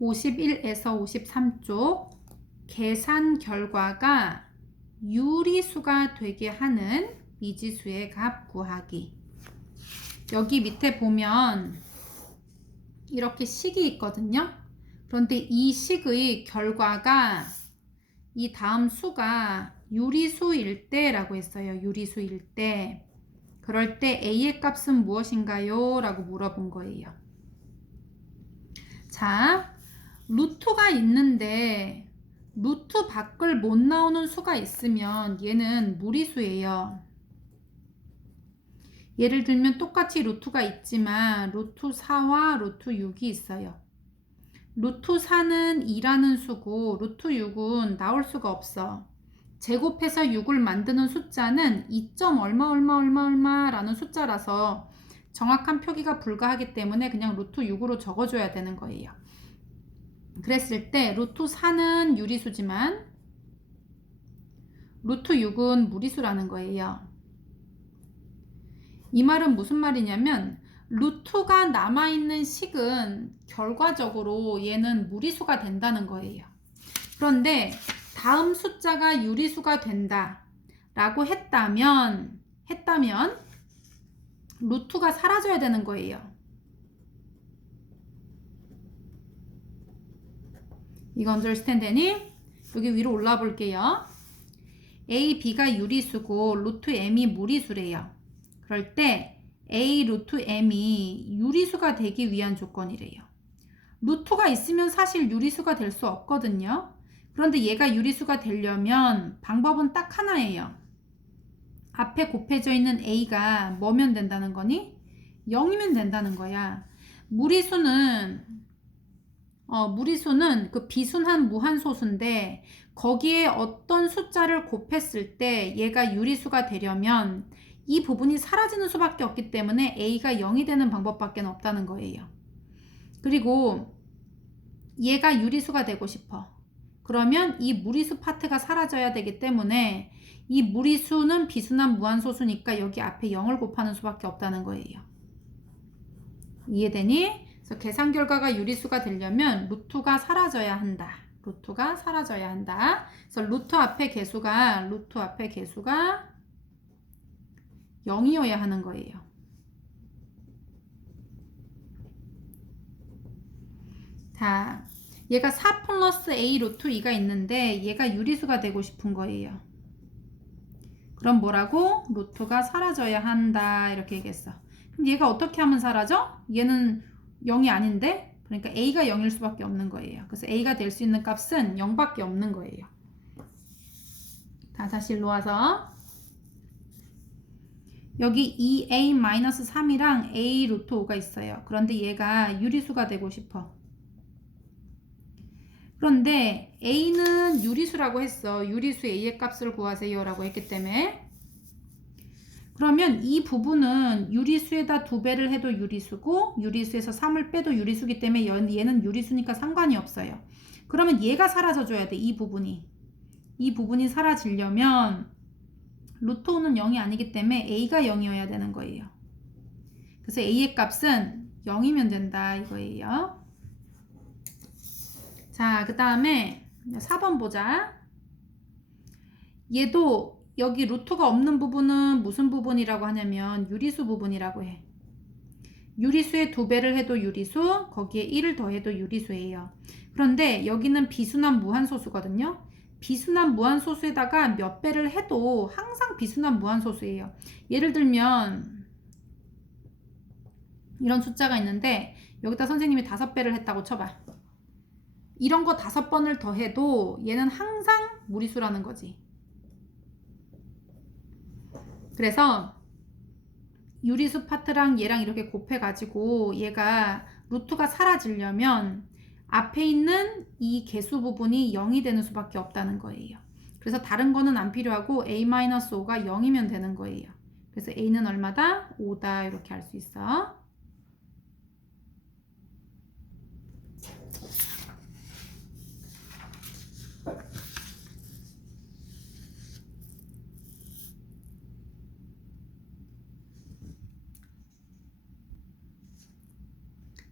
51에서 53쪽 계산 결과가 유리수가 되게 하는 미지수의 값 구하기. 여기 밑에 보면 이렇게 식이 있거든요. 그런데 이 식의 결과가 이 다음 수가 유리수일 때라고 했어요. 유리수일 때. 그럴 때 A의 값은 무엇인가요? 라고 물어본 거예요. 자, 루트가 있는데 루트 밖을 못 나오는 수가 있으면 얘는 무리수예요. 예를 들면 똑같이 루트가 있지만 루트 4와 루트 6이 있어요. 루트 4는 2라는 수고 루트 6은 나올 수가 없어. 제곱해서 6을 만드는 숫자는 2점 얼마 라는 숫자라서 정확한 표기가 불가하기 때문에 그냥 루트 6으로 적어줘야 되는 거예요. 그랬을 때 루트 4는 유리수지만 루트 6은 무리수라는 거예요. 이 말은 무슨 말이냐면 루트가 남아있는 식은 결과적으로 얘는 무리수가 된다는 거예요. 그런데 다음 숫자가 유리수가 된다 라고 했다면 루트가 사라져야 되는 거예요. 이거 understand 되니? 여기 위로 올라 볼게요. A, B가 유리수고 루트 M이 무리수래요. 그럴 때 A 루트 M이 유리수가 되기 위한 조건이래요. 루트가 있으면 사실 유리수가 될 수 없거든요. 그런데 얘가 유리수가 되려면 방법은 딱 하나예요. 앞에 곱해져 있는 A가 뭐면 된다는 거니? 0이면 된다는 거야. 무리수는 그 비순한 무한소수인데 거기에 어떤 숫자를 곱했을 때 얘가 유리수가 되려면 이 부분이 사라지는 수밖에 없기 때문에 A가 0이 되는 방법밖에 없다는 거예요. 그리고 얘가 유리수가 되고 싶어. 그러면 이 무리수 파트가 사라져야 되기 때문에 이 무리수는 비순한 무한소수니까 여기 앞에 0을 곱하는 수밖에 없다는 거예요. 이해되니? 그래서 계산 결과가 유리수가 되려면 루트가 사라져야 한다. 루트가 사라져야 한다. 그래서 루트 앞에 개수가 0이어야 하는 거예요. 자, 얘가 4 플러스 A 루트 2가 있는데 얘가 유리수가 되고 싶은 거예요. 그럼 뭐라고? 루트가 사라져야 한다 이렇게 얘기했어. 그럼 얘가 어떻게 하면 사라져? 얘는 0이 아닌데? 그러니까 A가 0일 수밖에 없는 거예요. 그래서 A가 될 수 있는 값은 0밖에 없는 거예요. 다시 일로 와서 여기 2A-3이랑 A 루트 5가 있어요. 그런데 얘가 유리수가 되고 싶어. 그런데 A는 유리수라고 했어. 유리수 A의 값을 구하세요 라고 했기 때문에 그러면 이 부분은 유리수에다 2배를 해도 유리수고 유리수에서 3을 빼도 유리수기 때문에 얘는 유리수니까 상관이 없어요. 그러면 얘가 사라져줘야 돼. 이 부분이 사라지려면 루트 5는 0이 아니기 때문에 A가 0이어야 되는 거예요. 그래서 A의 값은 0이면 된다 이거예요. 자, 그 다음에 4번 보자. 얘도 여기 루트가 없는 부분은 무슨 부분이라고 하냐면 유리수 부분이라고 해. 유리수에 2배를 해도 유리수, 거기에 1을 더해도 유리수예요. 그런데 여기는 비순한 무한소수거든요. 비순한 무한소수에다가 몇 배를 해도 항상 비순한 무한소수예요. 예를 들면 이런 숫자가 있는데 여기다 선생님이 5배를 했다고 쳐봐. 이런 거 5번을 더해도 얘는 항상 무리수라는 거지. 그래서 유리수 파트랑 얘랑 이렇게 곱해가지고 얘가 루트가 사라지려면 앞에 있는 이 개수 부분이 0이 되는 수밖에 없다는 거예요. 그래서 다른 거는 안 필요하고 A-5가 0이면 되는 거예요. 그래서 A는 얼마다? 5다 이렇게 할 수 있어.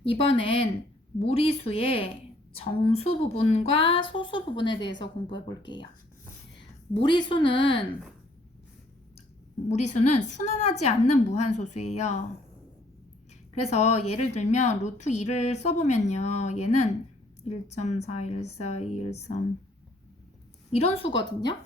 이번엔 무리수의 정수 부분과 소수 부분에 대해서 공부해 볼게요. 무리수는 순환하지 않는 무한소수예요. 그래서 예를 들면 루트 2를 써보면요. 얘는 1.41421 이런 수거든요.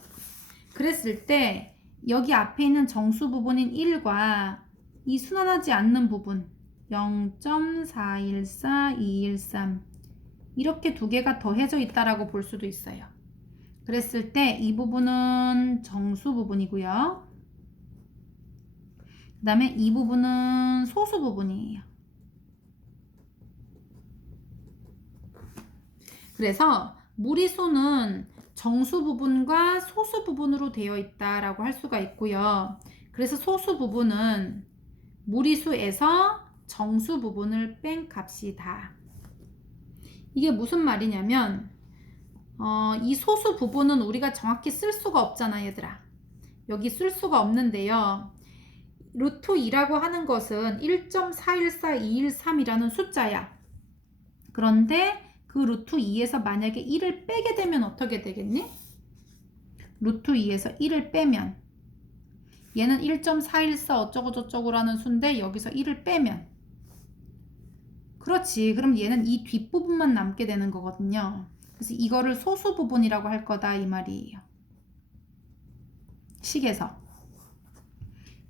그랬을 때 여기 앞에 있는 정수 부분인 1과 이 순환하지 않는 부분 0.414213 이렇게 두 개가 더해져 있다라고 볼 수도 있어요. 그랬을 때 이 부분은 정수 부분이고요. 그 다음에 이 부분은 소수 부분이에요. 그래서 무리수는 정수 부분과 소수 부분으로 되어 있다라고 할 수가 있고요. 그래서 소수 부분은 무리수에서 정수 부분을 뺀 값이다. 이게 무슨 말이냐면 이 소수 부분은 우리가 정확히 쓸 수가 없잖아, 얘들아. 여기 쓸 수가 없는데요. 루트 2라고 하는 것은 1.414213이라는 숫자야. 그런데 그 루트 2에서 만약에 1을 빼게 되면 어떻게 되겠니? 루트 2에서 1을 빼면 얘는 1.414 어쩌고저쩌고라는 수인데 여기서 1을 빼면 그렇지. 그럼 얘는 이 뒷부분만 남게 되는 거거든요. 그래서 이거를 소수 부분이라고 할 거다 이 말이에요. 식에서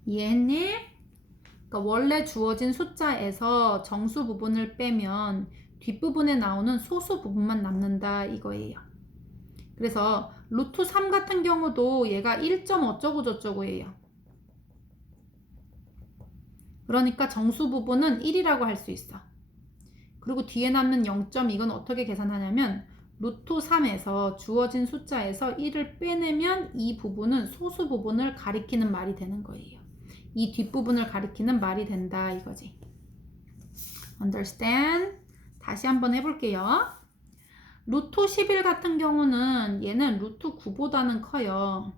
이해했니? 그러니까 원래 주어진 숫자에서 정수 부분을 빼면 뒷부분에 나오는 소수 부분만 남는다 이거예요. 그래서 루트 3 같은 경우도 얘가 1. 어쩌고 저쩌고예요. 그러니까 정수 부분은 1이라고 할 수 있어. 그리고 뒤에 남는 0점 이건 어떻게 계산하냐면 루트 3에서 주어진 숫자에서 1을 빼내면 이 부분은 소수 부분을 가리키는 말이 되는 거예요. 이 뒷부분을 가리키는 말이 된다 이거지. Understand? 다시 한번 해볼게요. 루트 11 같은 경우는 얘는 루트 9보다는 커요.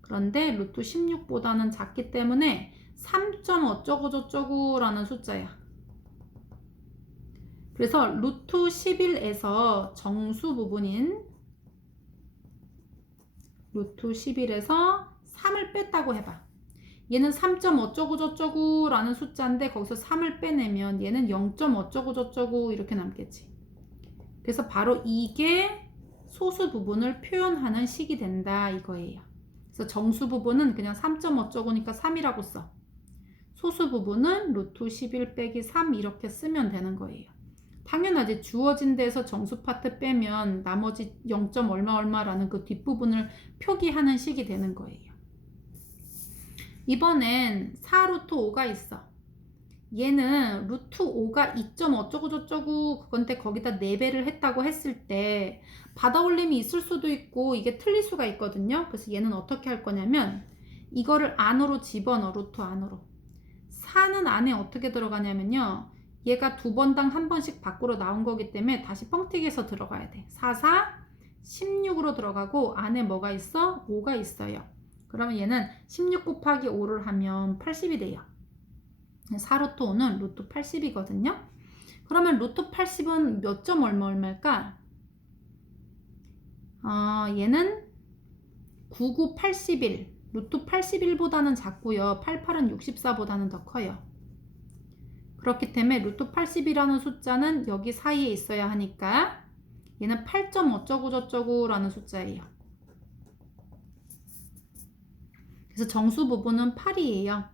그런데 루트 16보다는 작기 때문에 3. 어쩌고 저쩌고 라는 숫자야. 그래서 루트 11에서 정수 부분인 루트 11에서 3을 뺐다고 해봐. 얘는 3. 어쩌고 저쩌고 라는 숫자인데 거기서 3을 빼내면 얘는 0. 어쩌고 저쩌고 이렇게 남겠지. 그래서 바로 이게 소수 부분을 표현하는 식이 된다 이거예요. 그래서 정수 부분은 그냥 3. 어쩌고니까 3이라고 써. 소수 부분은 루트 11 빼기 3 이렇게 쓰면 되는 거예요. 당연하지. 주어진 데서 정수 파트 빼면 나머지 0. 얼마라는 그 뒷부분을 표기하는 식이 되는 거예요. 이번엔 4 루트 5가 있어. 얘는 루트 5가 2. 어쩌고 저쩌고 그건데 거기다 4배를 했다고 했을 때 받아올림이 있을 수도 있고 이게 틀릴 수가 있거든요. 그래서 얘는 어떻게 할 거냐면 이거를 안으로 집어넣어. 루트 안으로. 4는 안에 어떻게 들어가냐면요. 얘가 2번당 1번씩 밖으로 나온 거기 때문에 다시 뻥튀기해서 들어가야 돼. 4, 16으로 들어가고 안에 뭐가 있어? 5가 있어요. 그러면 얘는 16 곱하기 5를 하면 80이 돼요. 4 루트 5는 루트 80이거든요. 그러면 루트 80은 몇 점 얼마일까? 얘는 99, 81. 루트 81보다는 작고요. 88은 64보다는 더 커요. 그렇기 때문에 루트 80이라는 숫자는 여기 사이에 있어야 하니까 얘는 8. 어쩌고 저쩌고 라는 숫자예요. 그래서 정수 부분은 8이에요.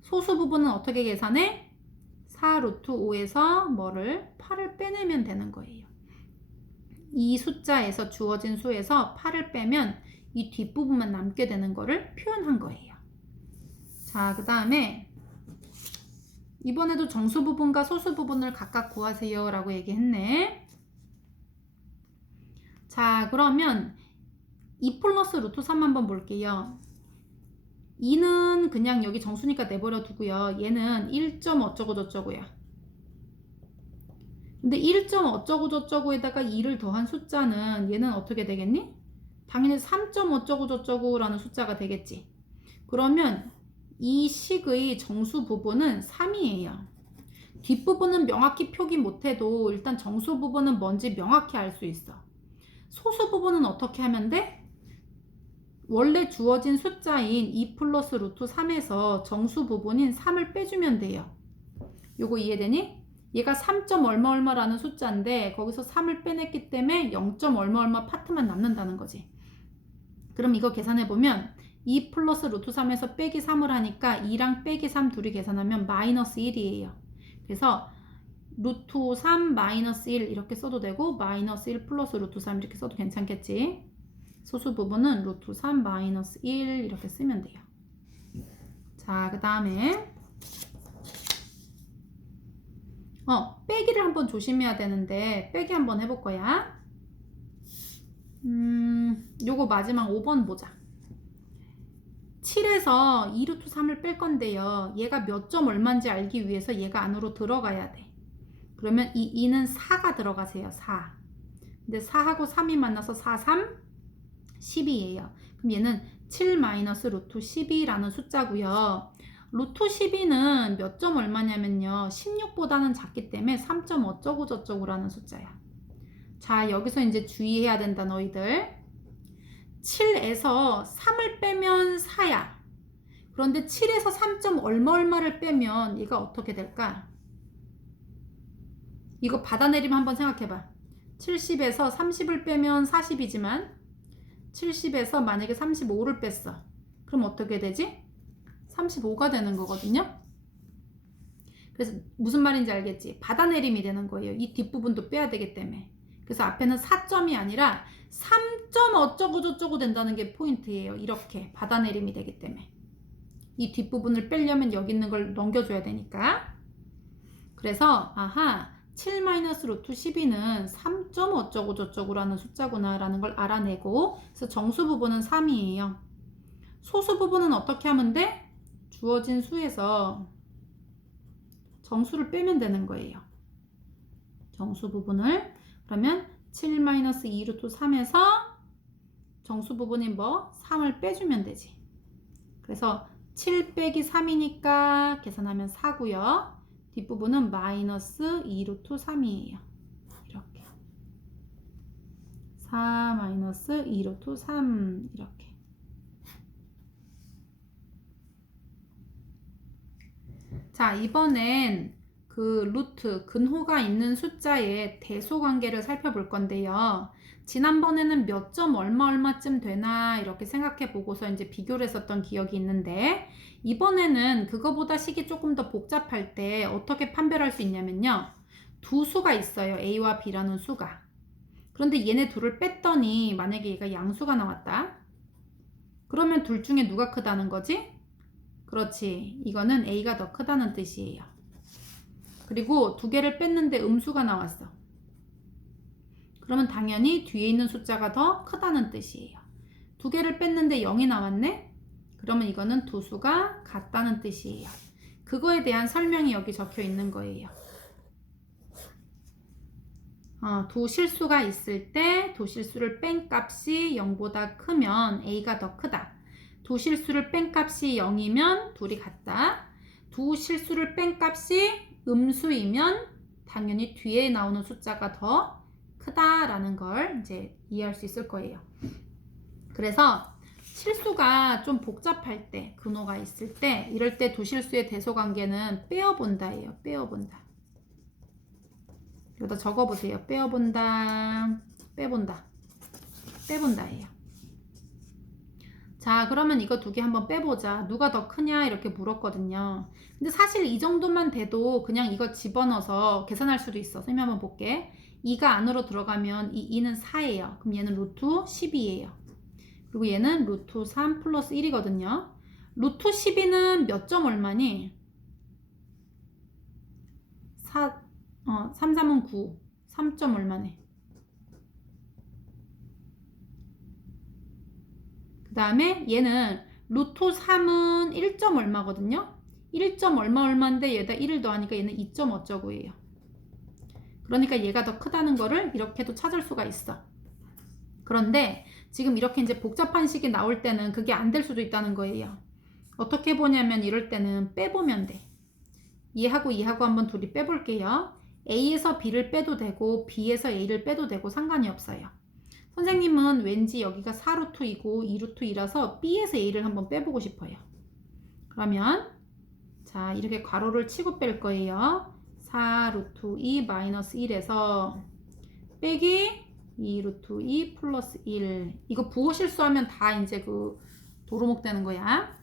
소수 부분은 어떻게 계산해? 4 루트 5에서 뭐를? 8을 빼내면 되는 거예요. 이 숫자에서 주어진 수에서 8을 빼면 이 뒷부분만 남게 되는 거를 표현한 거예요. 자, 그 다음에 이번에도 정수 부분과 소수 부분을 각각 구하세요 라고 얘기했네. 자, 그러면 2 플러스 루트 3 한번 볼게요. 2는 그냥 여기 정수니까 내버려 두고요. 얘는 1. 어쩌고 저쩌고야. 근데 1. 어쩌고 저쩌고에다가 2를 더한 숫자는 얘는 어떻게 되겠니? 당연히 3. 어쩌고 저쩌고 라는 숫자가 되겠지. 그러면 이 식의 정수 부분은 3이에요. 뒷부분은 명확히 표기 못해도 일단 정수 부분은 뭔지 명확히 알 수 있어. 소수 부분은 어떻게 하면 돼? 원래 주어진 숫자인 2 플러스 루트 3에서 정수 부분인 3을 빼주면 돼요. 요거 이해되니? 얘가 3점 얼마 얼마라는 숫자인데 거기서 3을 빼냈기 때문에 0점 얼마 얼마 파트만 남는다는 거지. 그럼 이거 계산해보면 2 플러스 루트 3에서 빼기 3을 하니까 2랑 빼기 3 둘이 계산하면 마이너스 1이에요. 그래서 루트 3 마이너스 1 이렇게 써도 되고 마이너스 1 플러스 루트 3 이렇게 써도 괜찮겠지. 소수 부분은 루트 3 마이너스 1 이렇게 쓰면 돼요. 자, 그 다음에 빼기를 한번 조심해야 되는데 빼기 한번 해볼 거야. 요거 마지막 5번 보자. 7에서 2루트 3을 뺄 건데요. 얘가 몇 점 얼마인지 알기 위해서 얘가 안으로 들어가야 돼. 그러면 이 2는 4가 들어가세요. 4. 근데 4하고 3이 만나서 4, 3, 12예요. 그럼 얘는 7 마이너스 루트 12라는 숫자고요. 루트 12는 몇 점 얼마냐면요. 16보다는 작기 때문에 3점 어쩌고 저쩌고라는 숫자야. 자, 여기서 이제 주의해야 된다, 너희들. 7에서 3을 빼면 4야. 그런데 7에서 3점 얼마 얼마를 빼면 얘가 어떻게 될까? 이거 받아내리면 한번 생각해봐. 70에서 30을 빼면 40이지만 70에서 만약에 35를 뺐어. 그럼 어떻게 되지? 35가 되는 거거든요. 그래서 무슨 말인지 알겠지? 받아내림이 되는 거예요. 이 뒷부분도 빼야 되기 때문에. 그래서 앞에는 4점이 아니라 3점 어쩌고 저쩌고 된다는 게 포인트예요. 이렇게 받아내림이 되기 때문에. 이 뒷부분을 빼려면 여기 있는 걸 넘겨줘야 되니까. 그래서 7 마이너스 루트 12는 3점 어쩌고 저쩌고라는 숫자구나 라는 걸 알아내고, 그래서 정수 부분은 3이에요. 소수 부분은 어떻게 하면 돼? 주어진 수에서 정수를 빼면 되는 거예요. 정수 부분을. 그러면 7 마이너스 2 루트 3에서 정수 부분인 3을 빼주면 되지. 그래서 7 빼기 3이니까 계산하면 4고요. 뒷부분은 마이너스 2 루트 3이에요. 이렇게 4 마이너스 2 루트 3 이렇게. 자, 이번엔 그 루트, 근호가 있는 숫자의 대소관계를 살펴볼 건데요. 지난번에는 몇 점 얼마쯤 되나 이렇게 생각해 보고서 이제 비교를 했었던 기억이 있는데, 이번에는 그거보다 식이 조금 더 복잡할 때 어떻게 판별할 수 있냐면요. 두 수가 있어요. A와 B라는 수가. 그런데 얘네 둘을 뺐더니 만약에 얘가 양수가 나왔다. 그러면 둘 중에 누가 크다는 거지? 그렇지. 이거는 A가 더 크다는 뜻이에요. 그리고 두 개를 뺐는데 음수가 나왔어. 그러면 당연히 뒤에 있는 숫자가 더 크다는 뜻이에요. 두 개를 뺐는데 0이 나왔네? 그러면 이거는 두 수가 같다는 뜻이에요. 그거에 대한 설명이 여기 적혀 있는 거예요. 두 실수가 있을 때 두 실수를 뺀 값이 0보다 크면 A가 더 크다. 두 실수를 뺀 값이 0이면 둘이 같다. 두 실수를 뺀 값이 음수이면 당연히 뒤에 나오는 숫자가 더 크다라는 걸 이제 이해할 수 있을 거예요. 그래서 실수가 좀 복잡할 때, 근호가 있을 때, 이럴 때 두 실수의 대소관계는 빼어본다예요. 빼어본다. 여기다 적어보세요. 빼어본다, 빼본다, 빼본다예요. 자, 그러면 이거 두 개 한번 빼보자. 누가 더 크냐 이렇게 물었거든요. 근데 사실 이 정도만 돼도 그냥 이거 집어넣어서 계산할 수도 있어. 선생님 한번 볼게. 2가 안으로 들어가면 이 2는 4예요. 그럼 얘는 루트 12예요. 그리고 얘는 루트 3 플러스 1이거든요. 루트 12는 몇 점 얼마니? 3, 3은 9. 3점 얼마네? 그 다음에 얘는 루트 3은 1점 얼마거든요. 1점 얼마인데 얘다 1을 더하니까 얘는 2점 어쩌고예요. 그러니까 얘가 더 크다는 거를 이렇게도 찾을 수가 있어. 그런데 지금 이렇게 이제 복잡한 식이 나올 때는 그게 안 될 수도 있다는 거예요. 어떻게 보냐면 이럴 때는 빼보면 돼. 얘하고 얘하고 한번 둘이 빼볼게요. A에서 B를 빼도 되고 B에서 A를 빼도 되고 상관이 없어요. 선생님은 왠지 여기가 4루트 2고 2루트 2라서 B에서 A를 한번 빼보고 싶어요. 그러면 자 이렇게 괄호를 치고 뺄 거예요. 4루트 2 마이너스 1에서 빼기 2루트 2 플러스 1. 이거 부호 실수하면 다 이제 그 도루묵 되는 거야.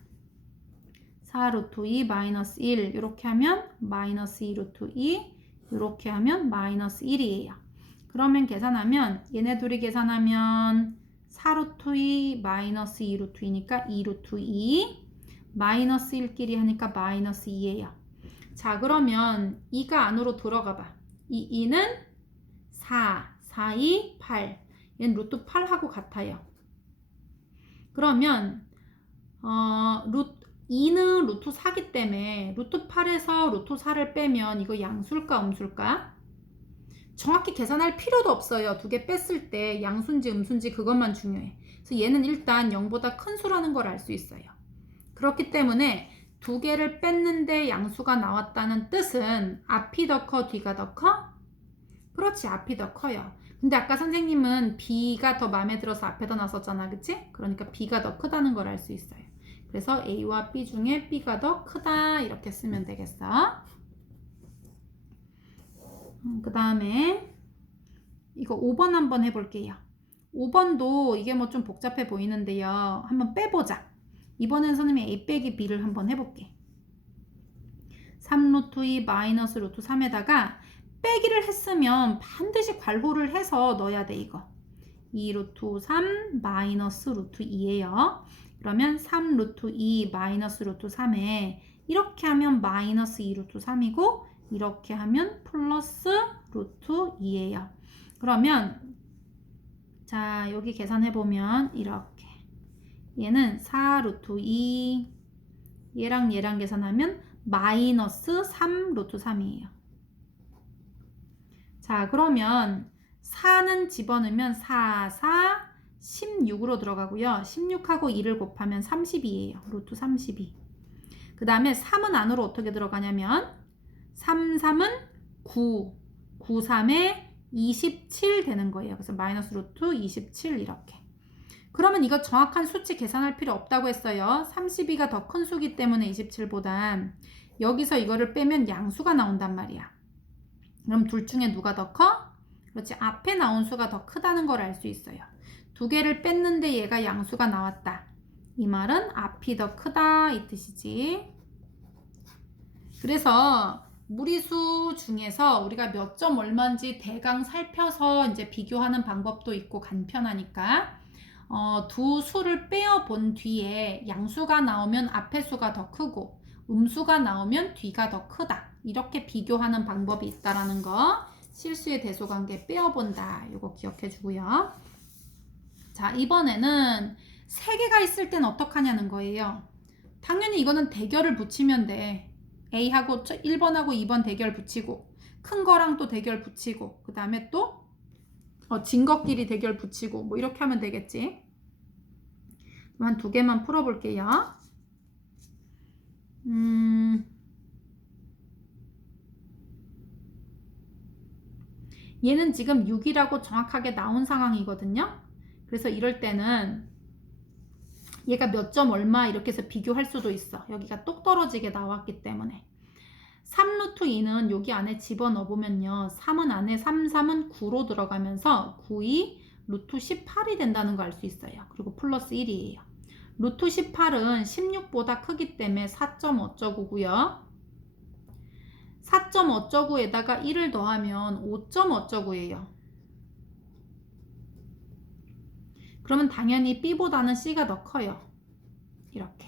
4루트 2 마이너스 1 이렇게 하면 마이너스 2루트 2 이렇게 하면 마이너스 1이에요. 그러면 계산하면 얘네 둘이 계산하면 4루트 2 마이너스 2루트 2니까 2루트 2 마이너스 1끼리 하니까 마이너스 2예요. 자 그러면 2가 안으로 들어가 봐. 이 2는 4, 4, 2, 8. 얘는 루트 8하고 같아요. 그러면 2는 루트 4기 때문에 루트 8에서 루트 4를 빼면 이거 양수일까 음수일까? 정확히 계산할 필요도 없어요. 두 개 뺐을 때 양수인지 음수인지 그것만 중요해. 그래서 얘는 일단 0보다 큰 수라는 걸 알 수 있어요. 그렇기 때문에 두 개를 뺐는데 양수가 나왔다는 뜻은 앞이 더 커, 뒤가 더 커? 그렇지, 앞이 더 커요. 근데 아까 선생님은 B가 더 마음에 들어서 앞에다 놨었잖아, 그치? 그러니까 B가 더 크다는 걸 알 수 있어요. 그래서 A와 B 중에 B가 더 크다 이렇게 쓰면 되겠어. 그 다음에 이거 5번 한번 해볼게요. 5번도 이게 뭐 좀 복잡해 보이는데요. 한번 빼보자. 이번엔 선생님이 A 빼기 B를 한번 해볼게. 3루트 2 마이너스 루트 3에다가 빼기를 했으면 반드시 괄호를 해서 넣어야 돼 이거. 2루트 3 마이너스 루트 2예요. 그러면 3루트 2 마이너스 루트 3에 이렇게 하면 마이너스 2루트 3이고 이렇게 하면 플러스 루트 2예요. 그러면 자 여기 계산해보면 이렇게 얘는 4루트 2 얘랑 계산하면 마이너스 3 루트 3이에요. 자 그러면 4는 집어넣으면 4, 4, 16으로 들어가고요. 16하고 2를 곱하면 32예요. 루트 32. 그 다음에 3은 안으로 어떻게 들어가냐면 3, 3은 9, 9, 3에 27 되는 거예요. 그래서 마이너스 루트 27 이렇게. 그러면 이거 정확한 수치 계산할 필요 없다고 했어요. 32가 더 큰 수기 때문에 27보단 여기서 이거를 빼면 양수가 나온단 말이야. 그럼 둘 중에 누가 더 커? 그렇지, 앞에 나온 수가 더 크다는 걸 알 수 있어요. 두 개를 뺐는데 얘가 양수가 나왔다. 이 말은 앞이 더 크다 이 뜻이지. 그래서 무리수 중에서 우리가 몇 점 얼마인지 대강 살펴서 이제 비교하는 방법도 있고 간편하니까 두 수를 빼어 본 뒤에 양수가 나오면 앞에 수가 더 크고 음수가 나오면 뒤가 더 크다. 이렇게 비교하는 방법이 있다라는 거. 실수의 대소관계 빼어본다. 이거 기억해 주고요. 자, 이번에는 세 개가 있을 땐 어떡하냐는 거예요. 당연히 이거는 대결을 붙이면 돼. A하고 1번하고 2번 대결 붙이고 큰 거랑 또 대결 붙이고 그 다음에 또 진 것끼리 대결 붙이고 뭐 이렇게 하면 되겠지. 한 두 개만 풀어볼게요. 얘는 지금 6이라고 정확하게 나온 상황이거든요. 그래서 이럴 때는 얘가 몇 점 얼마 이렇게 해서 비교할 수도 있어. 여기가 똑 떨어지게 나왔기 때문에. 3루트 2는 여기 안에 집어넣어 보면요. 3은 안에 3, 3은 9로 들어가면서 9, 2, 루트 18이 된다는 거 알 수 있어요. 그리고 플러스 1이에요. 루트 18은 16보다 크기 때문에 4점 어쩌고고요. 4점 어쩌고에다가 1을 더하면 5점 어쩌고예요. 그러면 당연히 B보다는 C가 더 커요. 이렇게.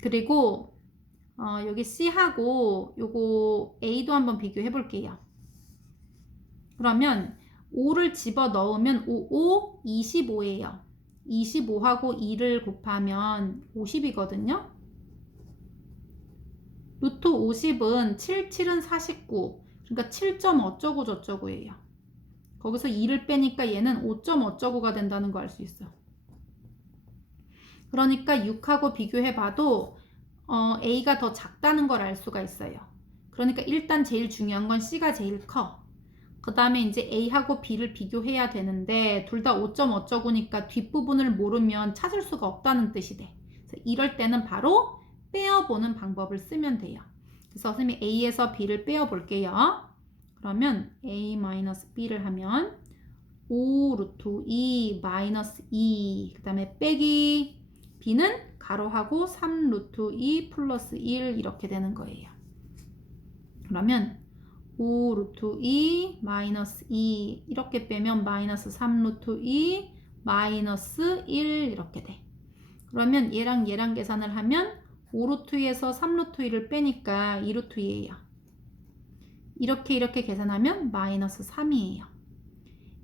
그리고 여기 C하고 요거 A도 한번 비교해 볼게요. 그러면 5를 집어 넣으면 5, 25예요. 25하고 2를 곱하면 50이거든요. 루트 50은 7, 7은 49. 그러니까 7점 어쩌고 저쩌고예요. 거기서 2를 빼니까 얘는 5점 어쩌고가 된다는 거 알 수 있어. 그러니까 6하고 비교해봐도 A가 더 작다는 걸 알 수가 있어요. 그러니까 일단 제일 중요한 건 C가 제일 커. 그 다음에 이제 A하고 B를 비교해야 되는데 둘 다 5점 어쩌고니까 뒷부분을 모르면 찾을 수가 없다는 뜻이 돼. 그래서 이럴 때는 바로 빼어보는 방법을 쓰면 돼요. 그래서 선생님이 A에서 B를 빼어볼게요. 그러면 A-B를 하면 5 루트 2 마이너스 2 그 다음에 빼기 B는 가로하고 3 루트 2 플러스 1 이렇게 되는 거예요. 그러면 5 루트 2 마이너스 2 이렇게 빼면 마이너스 3 루트 2 마이너스 1 이렇게 돼. 그러면 얘랑 계산을 하면 5 루트 2에서 3 루트 2를 빼니까 2 루트 2예요. 이렇게 계산하면 마이너스 3이에요.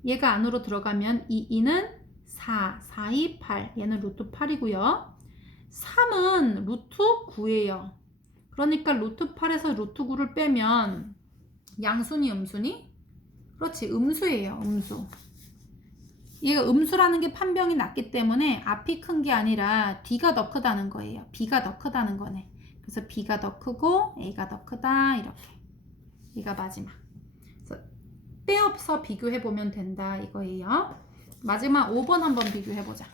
얘가 안으로 들어가면 이 2는 4, 4, 2, 8 얘는 루트 8이고요. 3은 루트 9예요. 그러니까 루트 8에서 루트 9를 빼면 양수니 음수니? 그렇지, 음수예요. 음수. 얘가 음수라는 게 판명이 났기 때문에 앞이 큰 게 아니라 뒤가 더 크다는 거예요. B가 더 크다는 거네. 그래서 B가 더 크고 A가 더 크다 이렇게. 얘가 마지막. 그래서 떼없어 비교해보면 된다 이거예요. 마지막 5번 한번 비교해보자.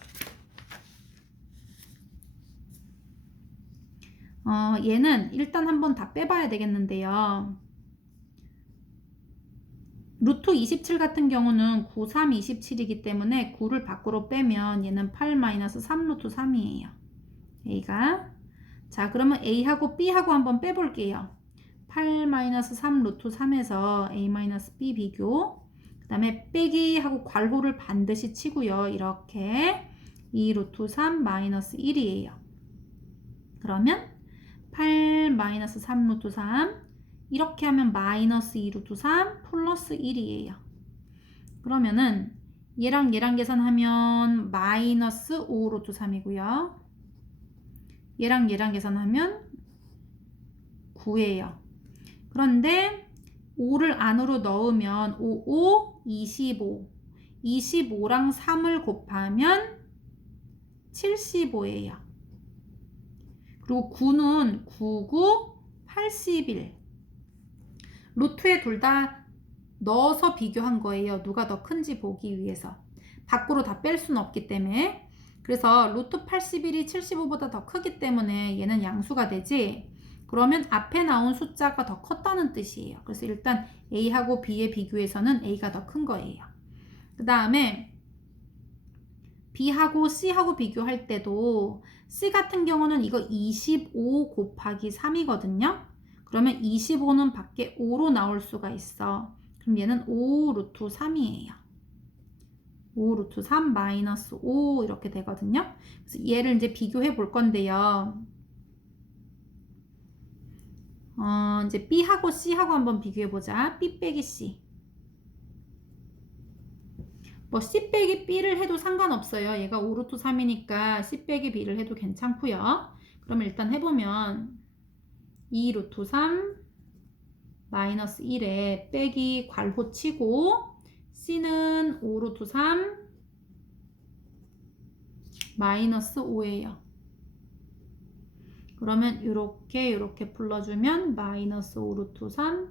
얘는 일단 한번 다 빼봐야 되겠는데요. 루트 27 같은 경우는 9, 3, 27이기 때문에 9를 밖으로 빼면 얘는 8 마이너스 3 루트 3이에요. A가. 자, 그러면 A하고 B하고 한번 빼볼게요. 8 마이너스 3 루트 3에서 A 마이너스 B 비교. 그 다음에 빼기 하고 괄호를 반드시 치고요. 이렇게 2 루트 3 마이너스 1이에요. 그러면 8 마이너스 3 루트 3 이렇게 하면 마이너스 2 루트 3 플러스 1이에요. 그러면은 얘랑 계산하면 마이너스 5 루트 3이고요. 얘랑 계산하면 9예요. 그런데 5를 안으로 넣으면 5, 5, 25. 25랑 3을 곱하면 75예요. 그리고 9는 99, 81. 루트에 둘 다 넣어서 비교한 거예요. 누가 더 큰지 보기 위해서. 밖으로 다 뺄 수는 없기 때문에. 그래서 루트 81이 75보다 더 크기 때문에 얘는 양수가 되지. 그러면 앞에 나온 숫자가 더 컸다는 뜻이에요. 그래서 일단 A하고 B의 비교에서는 A가 더 큰 거예요. 그 다음에 B하고 C하고 비교할 때도 C 같은 경우는 이거 25 곱하기 3이거든요. 그러면 25는 밖에 5로 나올 수가 있어. 그럼 얘는 5 루트 3이에요. 5 루트 3 마이너스 5 이렇게 되거든요. 그래서 얘를 이제 비교해 볼 건데요. 이제 B하고 C하고 한번 비교해 보자. B 빼기 C. 뭐 C 빼기 B를 해도 상관없어요. 얘가 5 루트 3이니까 C 빼기 B를 해도 괜찮고요. 그럼 일단 해보면 2 루트 3 마이너스 1에 빼기 괄호 치고 C는 5 루트 3 마이너스 5예요. 그러면 이렇게 풀어주면 마이너스 5 루트 3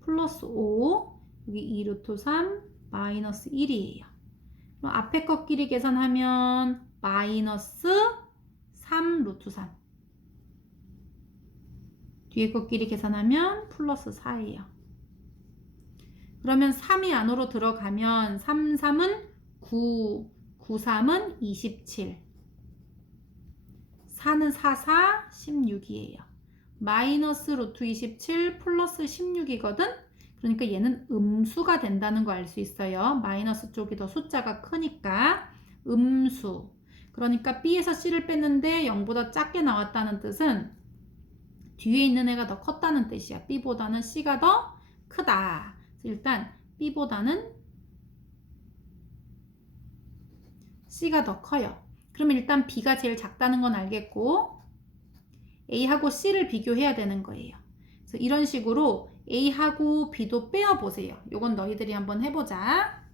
플러스 5 여기 2 루트 3 마이너스 1이에요. 그럼 앞에 것끼리 계산하면 마이너스 3 루트 3 뒤에 것끼리 계산하면 플러스 4예요. 그러면 3이 안으로 들어가면 3, 3은 9, 9, 3은 27 4는 4, 4, 16이에요. 마이너스 루트 27 플러스 16이거든? 그러니까 얘는 음수가 된다는 거 알 수 있어요. 마이너스 쪽이 더 숫자가 크니까 음수. 그러니까 B에서 C를 뺐는데 0보다 작게 나왔다는 뜻은 뒤에 있는 애가 더 컸다는 뜻이야. B보다는 C가 더 크다. 일단 B보다는 C가 더 커요. 그러면 일단 B가 제일 작다는 건 알겠고 A하고 C를 비교해야 되는 거예요. 그래서 이런 식으로 A하고 B도 빼어보세요. 요건 너희들이 한번 해보자.